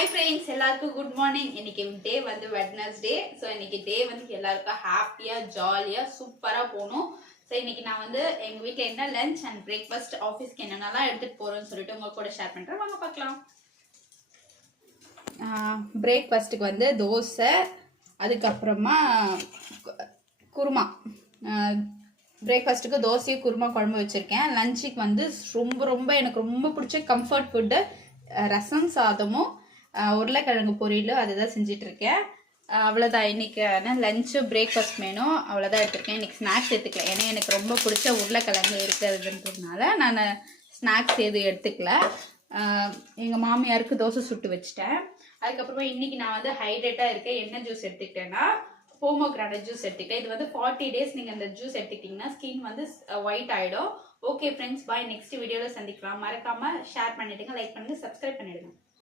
Hi friends, எல்லாருக்கும் good morning. இன்னைக்கு டே வந்து வெட்னஸ்டே. ஸோ இன்னைக்கு டே வந்து எல்லாருக்கும் ஹாப்பியாக ஜாலியாக சூப்பராக போகணும். ஸோ இன்னைக்கு நான் வந்து எங்கள் வீட்டில் என்ன லஞ்ச் அண்ட் பிரேக்ஃபாஸ்ட் ஆஃபீஸ்க்கு என்னென்னலாம் எடுத்துகிட்டு போகிறேன்னு சொல்லிட்டு உங்கள் கூட ஷேர் பண்ணுறேன். வாங்க பார்க்கலாம். பிரேக்ஃபாஸ்ட்டுக்கு வந்து தோசை, அதுக்கப்புறமா குருமா. பிரேக்ஃபாஸ்ட்டுக்கு தோசையும் குருமா குழம்பு வச்சுருக்கேன். லஞ்சுக்கு வந்து எனக்கு ரொம்ப பிடிச்ச கம்ஃபர்ட் ஃபுட்டு ரசம் சாதமும் உருளைக்கிழங்கு பொரியலும் அதுதான் செஞ்சிட்ருக்கேன். அவ்வளோதான். இன்றைக்கி லஞ்சு பிரேக்ஃபாஸ்ட் வேணும், அவ்வளோதான் எடுத்துருக்கேன். இன்றைக்கி ஸ்நாக்ஸ் எடுத்துக்கல, ஏன்னா எனக்கு ரொம்ப பிடிச்ச உருளைக்கிழங்கு இருக்கிறதுன்றதுனால நான் ஸ்நாக்ஸ் எதுவும் எடுத்துக்கல. எங்கள் மாமியாருக்கு தோசை சுட்டு வச்சுட்டேன். அதுக்கப்புறமா இன்றைக்கி நான் வந்து ஹைட்ரேட்டாக இருக்கேன். என்ன ஜூஸ் எடுத்துக்கிட்டேன்னா போமோகிரானட் ஜூஸ் எடுத்துக்கிட்டேன். இது வந்து 40 days நீங்கள் அந்த ஜூஸ் எடுத்துக்கிட்டிங்கன்னா ஸ்கின் வந்து ஒயிட் ஆகிடும். ஓகே ஃப்ரெண்ட்ஸ், பாய். நெக்ஸ்ட் வீடியோவில் சந்திக்கலாம். மறக்காமல் ஷேர் பண்ணிவிடுங்க, லைக் பண்ணுங்கள், சப்ஸ்கிரைப் பண்ணிவிடுங்க.